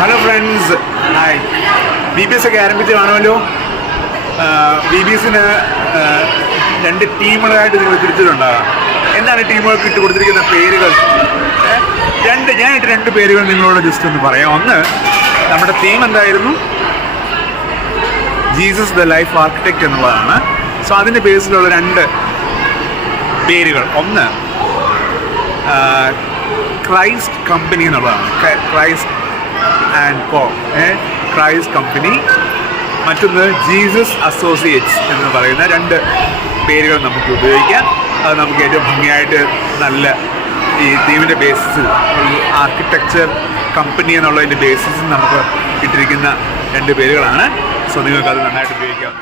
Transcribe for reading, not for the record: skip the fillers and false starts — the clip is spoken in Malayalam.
Hello friends, hi. BBS ഒക്കെ ആരംഭിച്ച് കാണുമല്ലോ. BBSന് രണ്ട് ടീമുകളായിട്ട് നിങ്ങൾ തിരിച്ചിട്ടുണ്ടാകാം. എന്താണ് ടീമുകൾക്ക് ഇട്ട് കൊടുത്തിരിക്കുന്ന പേരുകൾ? ഞാനിട്ട് രണ്ട് പേരുകൾ നിങ്ങളോട് ജസ്റ്റ് ഒന്ന് പറയാം. ഒന്ന്, നമ്മുടെ തീം എന്തായിരുന്നു? ജീസസ് ദ ലൈഫ് ആർക്കിടെക്റ്റ് എന്നുള്ളതാണ്. സോ അതിൻ്റെ ബേസിലുള്ള രണ്ട് പേരുകൾ. ഒന്ന് ക്രൈസ്റ്റ് കമ്പനി എന്നുള്ളതാണ്, Christ and co, Christ company. മറ്റൊന്ന് ജീസസ് അസോസിയേറ്റ്സ് എന്ന് പറയുന്ന രണ്ട് പേരുകൾ നമുക്ക് ഉപയോഗിക്കാം. അത് നമുക്ക് ഏറ്റവും ഭംഗിയായിട്ട് നല്ല ഈ തീമിൻ്റെ ബേസിസിൽ, ഈ ആർക്കിടെക്ചർ കമ്പനി എന്നുള്ളതിൻ്റെ ബേസിസിൽ നമുക്ക് ഇട്ടിരിക്കുന്ന രണ്ട് പേരുകളാണ്. സോ നിങ്ങൾക്കത് നന്നായിട്ട് ഉപയോഗിക്കാം.